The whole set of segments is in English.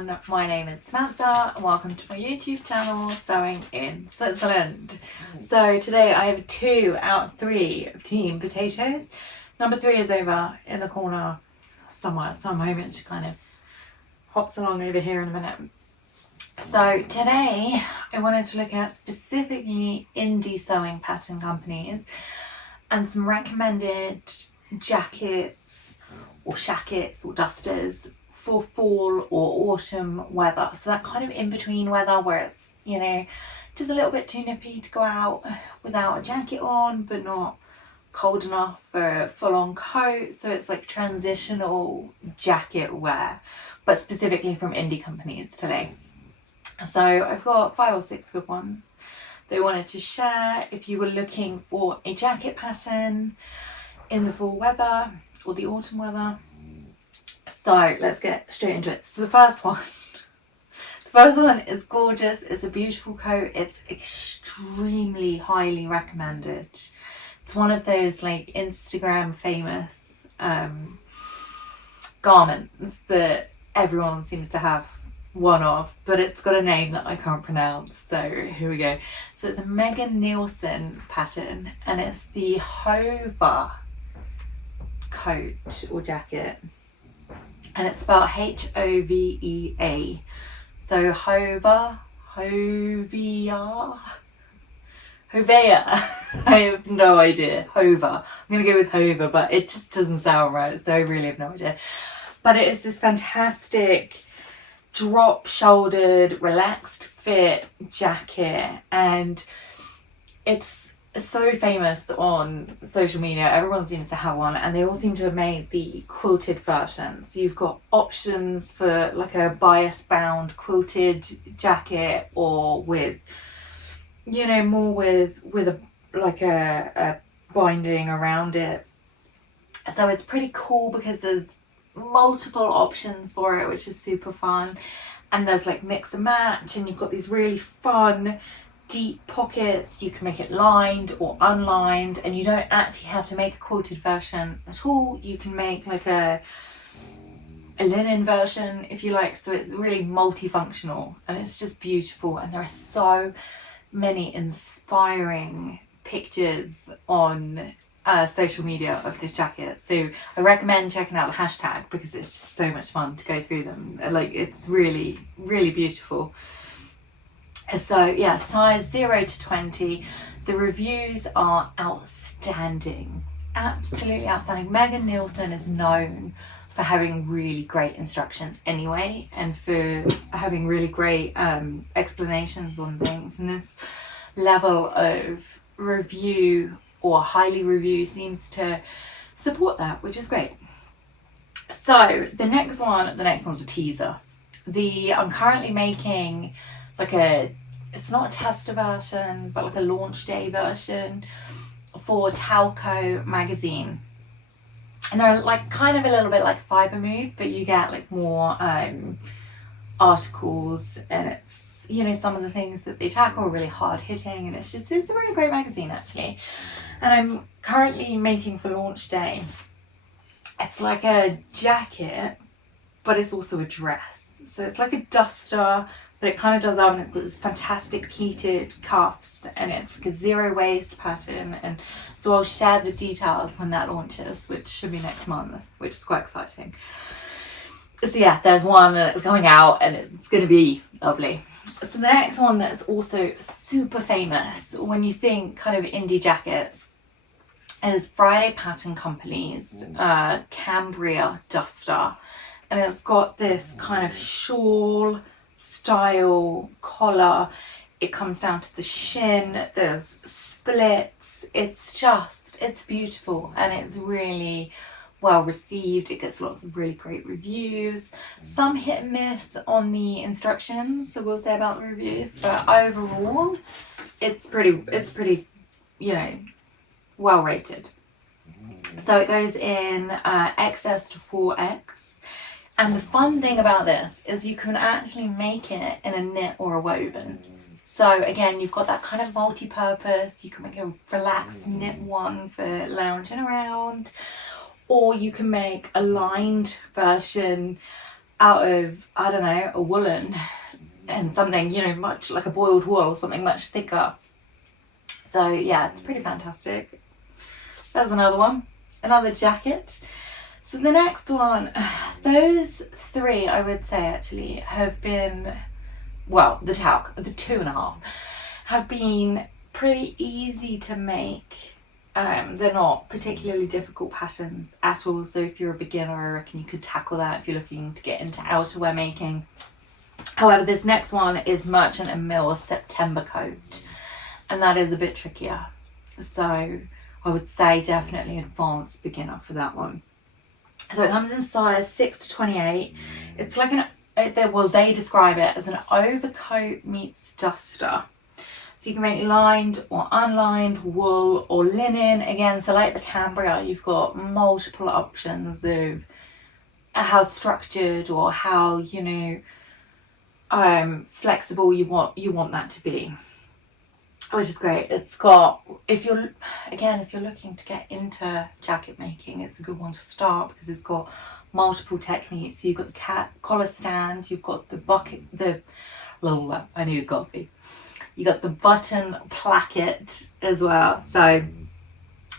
everyone, my name is Samantha and welcome to my YouTube channel, Sewing in Switzerland. So today I have 2 out of 3 of Team Potatoes. Number 3 is over in the corner somewhere at some moment. She kind of hops along over here in a minute. So today I wanted to look at specifically indie sewing pattern companies and some recommended jackets or shackets or dusters for fall or autumn weather. So that kind of in between weather where it's, you know, just a little bit too nippy to go out without a jacket on, but not cold enough for a full-on coat. So it's like transitional jacket wear, but specifically from indie companies today. So I've got 5 or 6 good ones that I wanted to share if you were looking for a jacket pattern in the fall weather or the autumn weather. So let's get straight into it. So the first one is gorgeous. It's a beautiful coat. It's extremely highly recommended. It's one of those like Instagram famous garments that everyone seems to have one of, but it's got a name that I can't pronounce, so here we go. So it's a Megan Nielsen pattern and it's the Hoover Coat or jacket, and it's spelled H-O-V-E-A. So Hoover. I have no idea. Hoover. I'm going to go with Hoover, but it just doesn't sound right, so I really have no idea. But it is this fantastic drop shouldered, relaxed fit jacket, and it's so famous on social media. Everyone seems to have one, and they all seem to have made the quilted version. So you've got options for like a bias bound quilted jacket, or with, you know, more with a binding around it. So it's pretty cool because there's multiple options for it, which is super fun. And there's like mix and match, and you've got these really fun deep pockets. You can make it lined or unlined, and you don't actually have to make a quilted version at all. You can make like a linen version if you like. So it's really multifunctional and it's just beautiful, and there are so many inspiring pictures on social media of this jacket. So I recommend checking out the hashtag because it's just so much fun to go through them. Like, it's really, really beautiful. So yeah, size 0 to 20. The reviews are outstanding, absolutely outstanding. Megan Nielsen is known for having really great instructions anyway, and for having really great explanations on things, and this level of review or highly review seems to support that, which is great. So the next one's a teaser. I'm currently making like it's not a tester version, but like a launch day version for Tauko Magazine. And they're like kind of a little bit like Fiber Mood, but you get like more articles, and it's, you know, some of the things that they tackle are really hard hitting, and it's a really great magazine actually. And I'm currently making for launch day, it's like a jacket, but it's also a dress. So it's like a duster, but it kind of does up, and it's got this fantastic pleated cuffs, and it's like a 0 waist pattern. And so I'll share the details when that launches, which should be next month, which is quite exciting. So yeah, there's one that's coming out and it's going to be lovely. So the next one that's also super famous when you think kind of indie jackets is Friday Pattern Company's Cambria duster, and it's got this kind of shawl style collar. It comes down to the shin, there's splits. It's beautiful, and it's really well received. It gets lots of really great reviews, some hit and miss on the instructions, so we'll say about the reviews, but overall it's pretty, you know, well rated. So it goes in XS to 4X, and the fun thing about this is you can actually make it in a knit or a woven. So again, you've got that kind of multi-purpose. You can make a relaxed knit one for lounging around, or you can make a lined version out of, I don't know, a woolen and something, you know, much like a boiled wool, something much thicker. So yeah, it's pretty fantastic. There's another one, another jacket. So the next one, those three I would say actually have been, well, the 2.5 have been pretty easy to make. They're not particularly difficult patterns at all, so if you're a beginner, I reckon you could tackle that if you're looking to get into outerwear making. However, this next one is Merchant and Mill's September coat, and that is a bit trickier. So I would say definitely advanced beginner for that one. So it comes in size 6 to 28. It's like they describe it as an overcoat meets duster. So you can make lined or unlined, wool or linen. Again, so like the Cambria, you've got multiple options of how structured or how, you know, flexible you want that to be, which is great. It's got, if you're looking to get into jacket making, it's a good one to start because it's got multiple techniques. So you've got the collar stand, you've got the bucket, I need a coffee. You got the button placket as well. So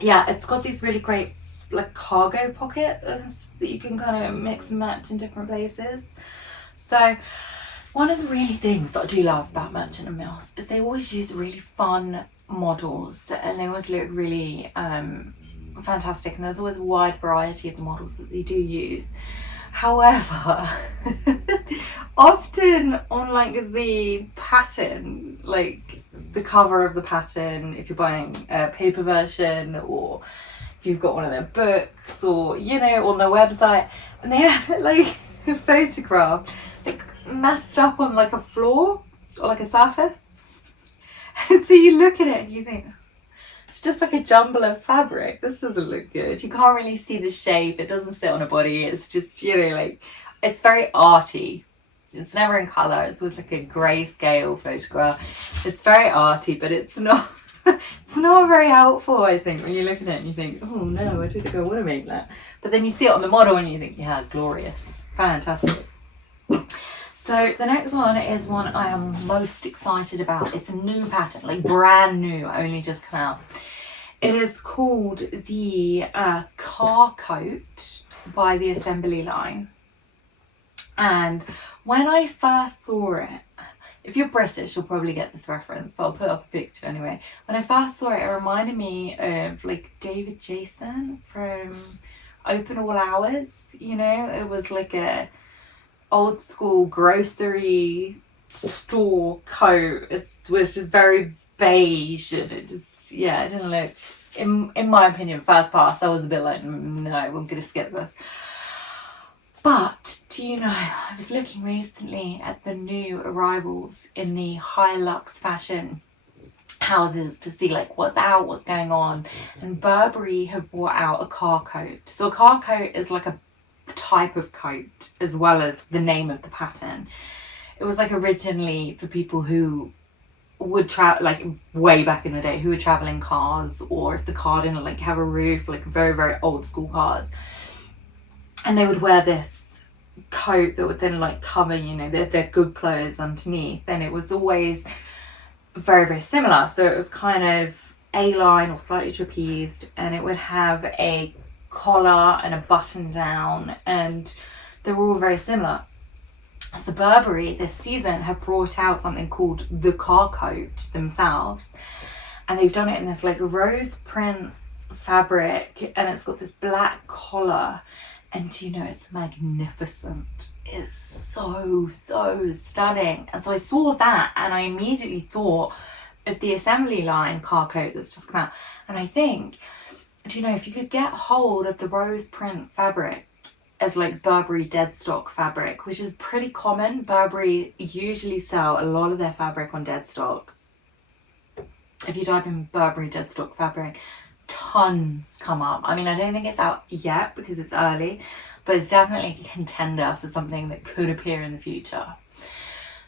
yeah, it's got these really great like cargo pockets that you can kind of mix and match in different places. So one of the really things that I do love about Merchant and Mills is they always use really fun models and they always look really fantastic, and there's always a wide variety of the models that they do use. However, often on like the pattern, like the cover of the pattern, if you're buying a paper version or if you've got one of their books or, you know, on their website, and they have it like a photograph like messed up on like a floor or like a surface. And so you look at it and you think, it's just like a jumble of fabric. This doesn't look good. You can't really see the shape. It doesn't sit on a body. It's just, you know, like, it's very arty. It's never in colour. It's with like a grayscale photograph. It's very arty, but it's not very helpful, I think, when you look at it and you think, oh no, I don't think I want to make that. But then you see it on the model and you think, yeah, glorious. Fantastic. So the next one is one I am most excited about. It's a new pattern, like brand new, only just come out. It is called the Car Coat by the Assembly Line. And when I first saw it, if you're British, you'll probably get this reference, but I'll put up a picture anyway. When I first saw it, it reminded me of like David Jason from Open All Hours. You know, it was like a old school grocery store coat. It was just very beige and it just, yeah, it didn't look, in my opinion, first pass, I was a bit like, no, I'm gonna skip this. But do you know, I was looking recently at the new arrivals in the high luxe fashion houses to see like what's out, what's going on, and Burberry have brought out a car coat. So a car coat is like a type of coat as well as the name of the pattern. It was like originally for people who would travel, like way back in the day, who would travel in cars, or if the car didn't like have a roof, like very, very old school cars, and they would wear this coat that would then like cover, you know, their good clothes underneath. And it was always very, very similar. So it was kind of A-line or slightly trapezed, and it would have a collar and a button down, and they were all very similar. So Burberry this season have brought out something called the Car Coat themselves, and they've done it in this like rose print fabric, and it's got this black collar, and you know, it's magnificent. It's so stunning. And so I saw that and I immediately thought of the Assembly Line Car Coat that's just come out. And I think, do you know, if you could get hold of the rose print fabric as like Burberry dead stock fabric, which is pretty common. Burberry usually sell a lot of their fabric on dead stock. If you type in Burberry dead stock fabric, tons come up. I mean, I don't think it's out yet because it's early, but it's definitely a contender for something that could appear in the future.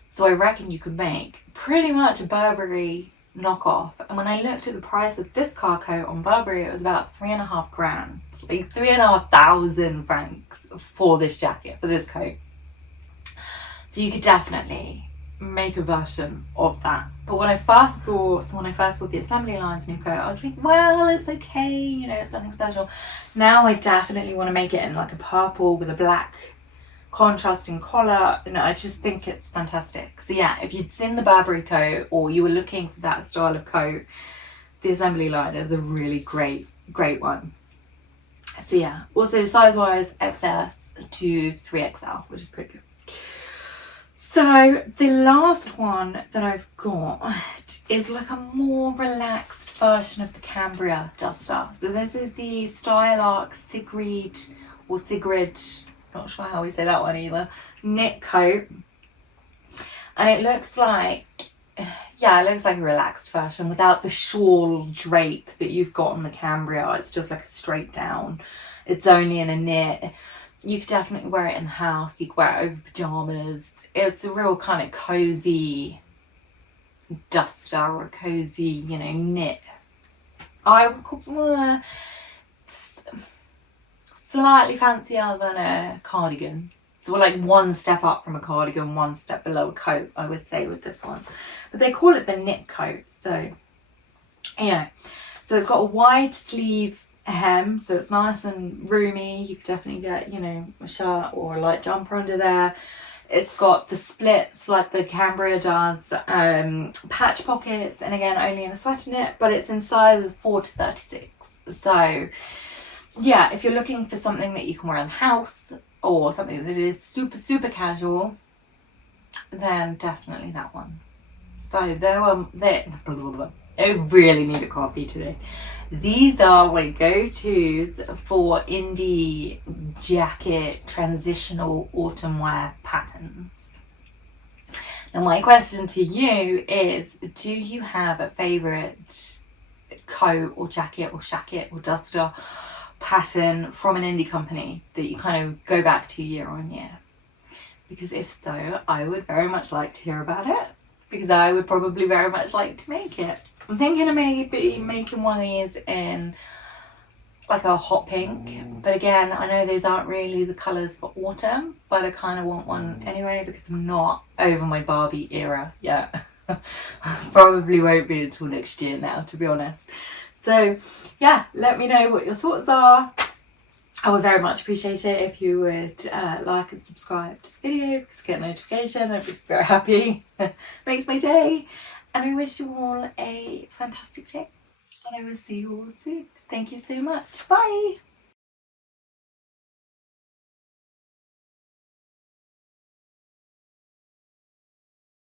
So I reckon you could make pretty much a Burberry knockoff. And when I looked at the price of this car coat on Burberry, it was about 3.5 grand, like 3,500 francs for this jacket, for this coat. So you could definitely make a version of that. But when I first saw the assembly lines new coat, I was like, well, it's okay, you know, it's nothing special. Now I definitely want to make it in like a purple with a black contrasting collar, and I just think it's fantastic. So yeah, if you'd seen the Burberry coat or you were looking for that style of coat, the assembly line is a really great one. So yeah, also size wise XS to 3XL, which is pretty good. So the last one that I've got is like a more relaxed version of the Cambria duster. So this is the Style Arc Sigrid, not sure how we say that one either, knit coat. And it looks like, yeah, it looks like a relaxed version without the shawl drape that you've got on the Cambria. It's just like a straight down. It's only in a knit. You could definitely wear it in the house. You could wear it over pajamas. It's a real kind of cozy duster or cozy, you know, knit. I would call slightly fancier than a cardigan. So we're like one step up from a cardigan, one step below a coat, I would say, with this one. But they call it the knit coat. So, yeah. So it's got a wide sleeve hem, so it's nice and roomy. You could definitely get, you know, a shirt or a light jumper under there. It's got the splits like the Cambria does, patch pockets, and again only in a sweater knit, but it's in sizes 4 to 36. So yeah, if you're looking for something that you can wear in the house or something that is super casual, then definitely that one. So I really need a coffee today. These are my go-tos for indie jacket transitional autumn wear patterns. Now my question to you is, do you have a favourite coat or jacket or shacket or duster pattern from an indie company that you kind of go back to year on year? Because if so, I would very much like to hear about it, because I would probably very much like to make it. I'm thinking of maybe making one of these in like a hot pink, but again, I know those aren't really the colours for autumn, but I kind of want one anyway because I'm not over my Barbie era yet. Probably won't be until next year now, to be honest. So yeah, let me know what your thoughts are. I would very much appreciate it if you would like and subscribe to the video, because I get a notification. That makes me very happy. Makes my day. And I wish you all a fantastic day. And I will see you all soon. Thank you so much. Bye.